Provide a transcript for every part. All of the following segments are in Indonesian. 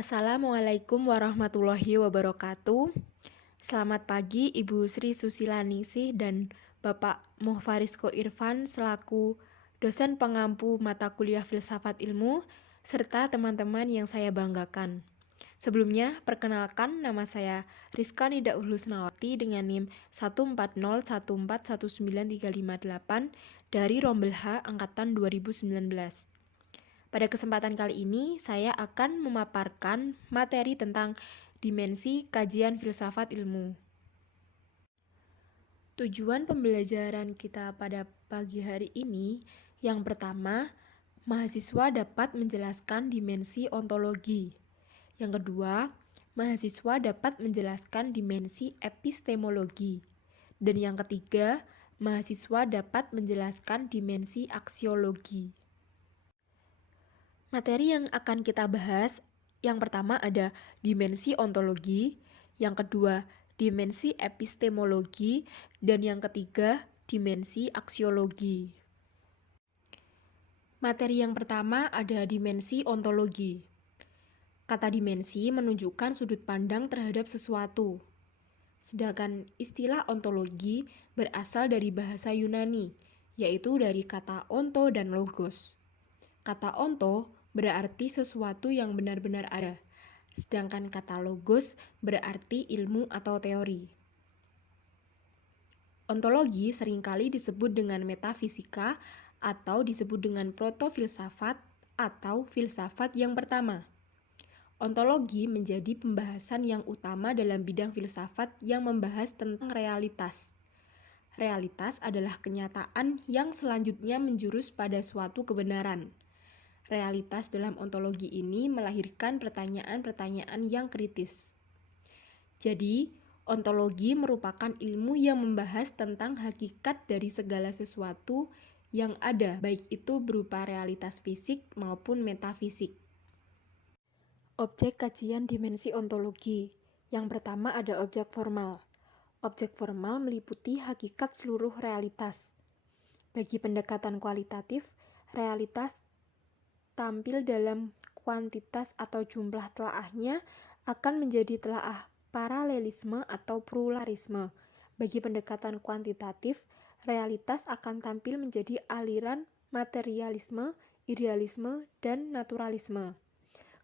Assalamualaikum warahmatullahi wabarakatuh. Selamat pagi Ibu Sri Susila Ningsih dan Bapak Muhfarisko Irfan selaku dosen pengampu mata kuliah Filsafat Ilmu serta teman-teman yang saya banggakan. Sebelumnya, perkenalkan nama saya Rizka Nida Husnawati dengan NIM 140141938 dari Rombel H angkatan 2019. Pada kesempatan kali ini, saya akan memaparkan materi tentang dimensi kajian filsafat ilmu. Tujuan pembelajaran kita pada pagi hari ini, yang pertama, mahasiswa dapat menjelaskan dimensi ontologi. Yang kedua, mahasiswa dapat menjelaskan dimensi epistemologi. Dan yang ketiga, mahasiswa dapat menjelaskan dimensi aksiologi. Materi yang akan kita bahas, yang pertama ada dimensi ontologi, yang kedua dimensi epistemologi, dan yang ketiga dimensi aksiologi. Materi yang pertama ada dimensi ontologi. Kata dimensi menunjukkan sudut pandang terhadap sesuatu. Sedangkan istilah ontologi berasal dari bahasa Yunani, yaitu dari kata onto dan logos. Kata onto berarti sesuatu yang benar-benar ada, sedangkan kata logos berarti ilmu atau teori. Ontologi seringkali disebut dengan metafisika atau disebut dengan proto-filsafat atau filsafat yang pertama. Ontologi menjadi pembahasan yang utama dalam bidang filsafat yang membahas tentang realitas. Realitas adalah kenyataan yang selanjutnya menjurus pada suatu kebenaran. Realitas dalam ontologi ini melahirkan pertanyaan-pertanyaan yang kritis. Jadi, ontologi merupakan ilmu yang membahas tentang hakikat dari segala sesuatu yang ada, baik itu berupa realitas fisik maupun metafisik. Objek kajian dimensi ontologi. Yang pertama ada objek formal. Objek formal meliputi hakikat seluruh realitas. Bagi pendekatan kualitatif, realitas tampil dalam kuantitas atau jumlah telaahnya akan menjadi telaah paralelisme atau pluralisme. Bagi pendekatan kuantitatif, realitas akan tampil menjadi aliran materialisme, idealisme, dan naturalisme.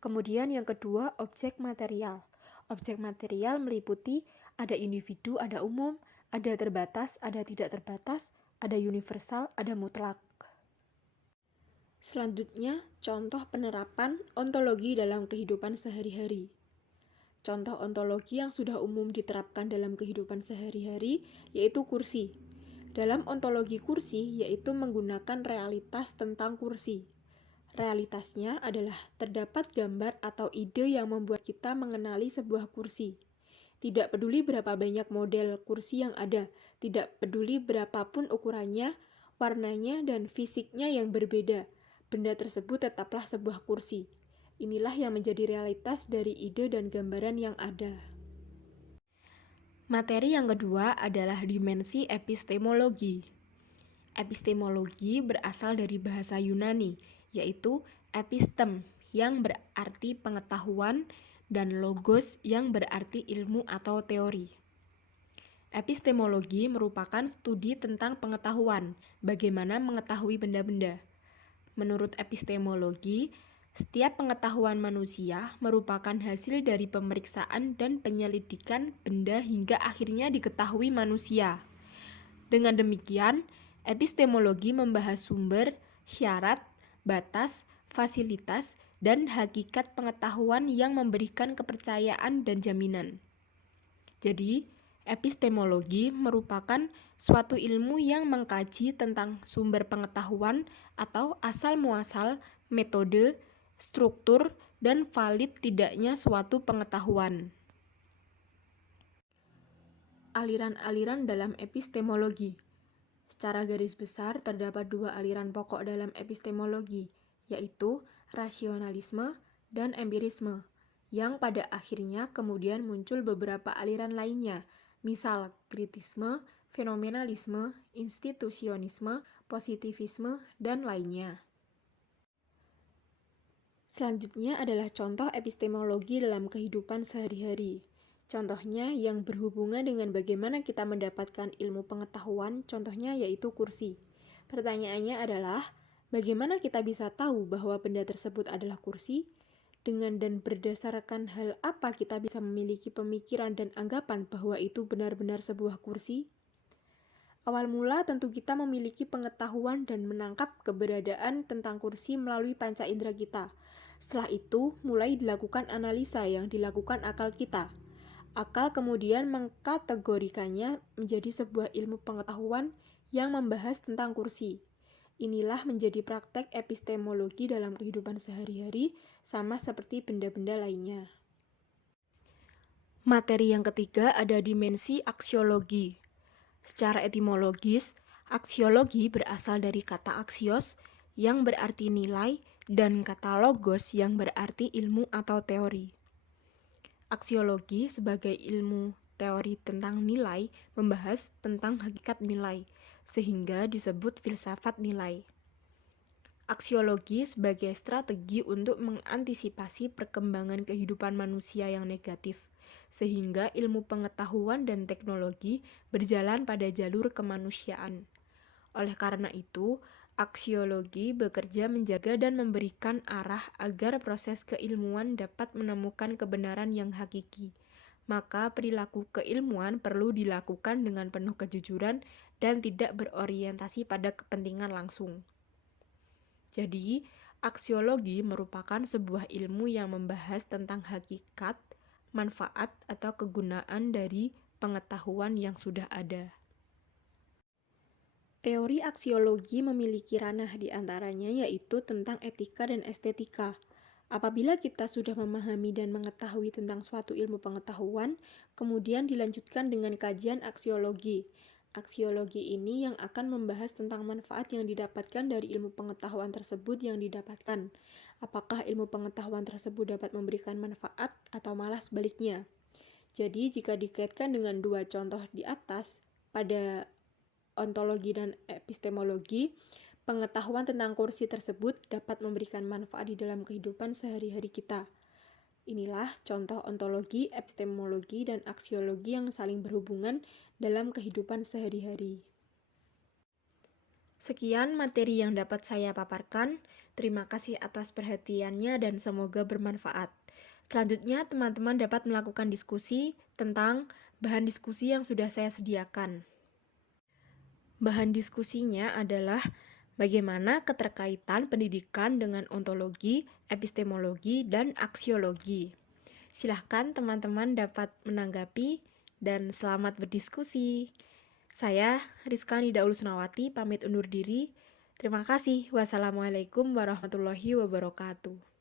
Kemudian yang kedua, objek material. Objek material meliputi ada individu, ada umum, ada terbatas, ada tidak terbatas, ada universal, ada mutlak. Selanjutnya, contoh penerapan ontologi dalam kehidupan sehari-hari. Contoh ontologi yang sudah umum diterapkan dalam kehidupan sehari-hari yaitu kursi. Dalam ontologi kursi yaitu menggunakan realitas tentang kursi. Realitasnya adalah terdapat gambar atau ide yang membuat kita mengenali sebuah kursi. Tidak peduli berapa banyak model kursi yang ada, tidak peduli berapapun ukurannya, warnanya, dan fisiknya yang berbeda, benda tersebut tetaplah sebuah kursi. Inilah yang menjadi realitas dari ide dan gambaran yang ada. Materi yang kedua adalah dimensi epistemologi. Epistemologi berasal dari bahasa Yunani, yaitu epistem yang berarti pengetahuan dan logos yang berarti ilmu atau teori. Epistemologi merupakan studi tentang pengetahuan, bagaimana mengetahui benda-benda. Menurut epistemologi, setiap pengetahuan manusia merupakan hasil dari pemeriksaan dan penyelidikan benda hingga akhirnya diketahui manusia. Dengan demikian, epistemologi membahas sumber, syarat, batas, fasilitas, dan hakikat pengetahuan yang memberikan kepercayaan dan jaminan. Jadi, epistemologi merupakan suatu ilmu yang mengkaji tentang sumber pengetahuan atau asal-muasal, metode, struktur, dan valid tidaknya suatu pengetahuan. Aliran-aliran dalam epistemologi. Secara garis besar terdapat dua aliran pokok dalam epistemologi, yaitu rasionalisme dan empirisme, yang pada akhirnya kemudian muncul beberapa aliran lainnya, misal kritisme, fenomenalisme, institusionisme, positivisme, dan lainnya. Selanjutnya adalah contoh epistemologi dalam kehidupan sehari-hari. Contohnya yang berhubungan dengan bagaimana kita mendapatkan ilmu pengetahuan, contohnya yaitu kursi. Pertanyaannya adalah, bagaimana kita bisa tahu bahwa benda tersebut adalah kursi? Dengan dan berdasarkan hal apa kita bisa memiliki pemikiran dan anggapan bahwa itu benar-benar sebuah kursi? Awal mula tentu kita memiliki pengetahuan dan menangkap keberadaan tentang kursi melalui panca indera kita. Setelah itu, mulai dilakukan analisa yang dilakukan akal kita. Akal kemudian mengkategorikannya menjadi sebuah ilmu pengetahuan yang membahas tentang kursi. Inilah menjadi praktek epistemologi dalam kehidupan sehari-hari, sama seperti benda-benda lainnya. Materi yang ketiga ada dimensi aksiologi. Secara etimologis, aksiologi berasal dari kata aksios yang berarti nilai dan kata logos yang berarti ilmu atau teori. Aksiologi sebagai ilmu teori tentang nilai membahas tentang hakikat nilai, sehingga disebut filsafat nilai. Aksiologi sebagai strategi untuk mengantisipasi perkembangan kehidupan manusia yang negatif, sehingga ilmu pengetahuan dan teknologi berjalan pada jalur kemanusiaan. Oleh karena itu, aksiologi bekerja menjaga dan memberikan arah agar proses keilmuan dapat menemukan kebenaran yang hakiki. Maka perilaku keilmuan perlu dilakukan dengan penuh kejujuran dan tidak berorientasi pada kepentingan langsung. Jadi, aksiologi merupakan sebuah ilmu yang membahas tentang hakikat, manfaat, atau kegunaan dari pengetahuan yang sudah ada. Teori aksiologi memiliki ranah di antaranya yaitu tentang etika dan estetika. Apabila kita sudah memahami dan mengetahui tentang suatu ilmu pengetahuan, kemudian dilanjutkan dengan kajian aksiologi. Aksiologi ini yang akan membahas tentang manfaat yang didapatkan dari ilmu pengetahuan tersebut yang didapatkan. Apakah ilmu pengetahuan tersebut dapat memberikan manfaat atau malah sebaliknya? Jadi, jika dikaitkan dengan dua contoh di atas, pada ontologi dan epistemologi, pengetahuan tentang kursi tersebut dapat memberikan manfaat di dalam kehidupan sehari-hari kita. Inilah contoh ontologi, epistemologi, dan aksiologi yang saling berhubungan dalam kehidupan sehari-hari. Sekian materi yang dapat saya paparkan. Terima kasih atas perhatiannya dan semoga bermanfaat. Selanjutnya, teman-teman dapat melakukan diskusi tentang bahan diskusi yang sudah saya sediakan. Bahan diskusinya adalah bagaimana keterkaitan pendidikan dengan ontologi, epistemologi, dan aksiologi. Silahkan teman-teman dapat menanggapi dan selamat berdiskusi. Saya Rizka Nida Ulusnawati pamit undur diri. Terima kasih. Wassalamualaikum warahmatullahi wabarakatuh.